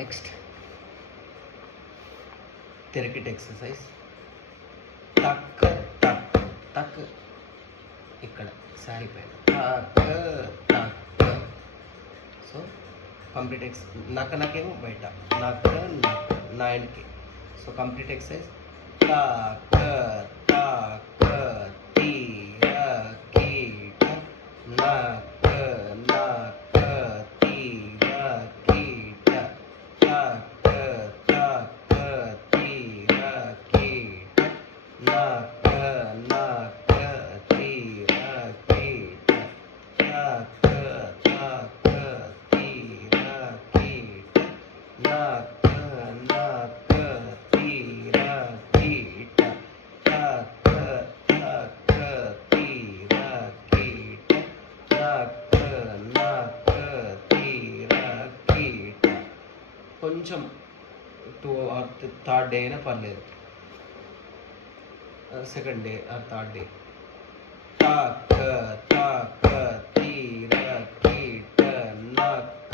Next తెరకిట్ exercise. టక్ టక్ టక్ ఇక్కడ శారీ పైన టక్ టక్. సో కంప్లీట్ నక్క నకేమో బయట నక్క నక్ నా ఎండ్కి. సో కంప్లీట్ ఎక్సర్సైజ్ టక్ టక్ తీర కీట నక్ నక్ తీర కీట టక్ టక్ తీర కీట నక్ నక్ తీర కీట టక్ టక్ తీర కీట నక్ నక్ తీర కీట టక్ టక్ తీర కీట నక్ నక్ తీర కీట. కొంచెం థర్డ్ డే అయినా పర్లేదు, second day or third day. టక్ టక్ తీర కీట నక్